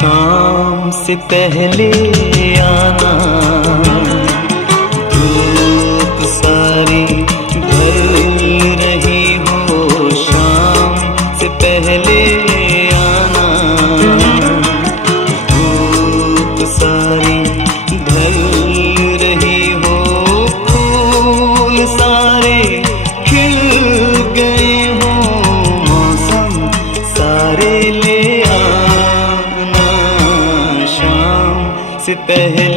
शाम से पहले आना, धूप सारी ढल रही हो। शाम से पहले आना, धूप सारी ढल रही हो। फूल सारे खिल गए हो, मौसम सारे ले आना। शाम से पहले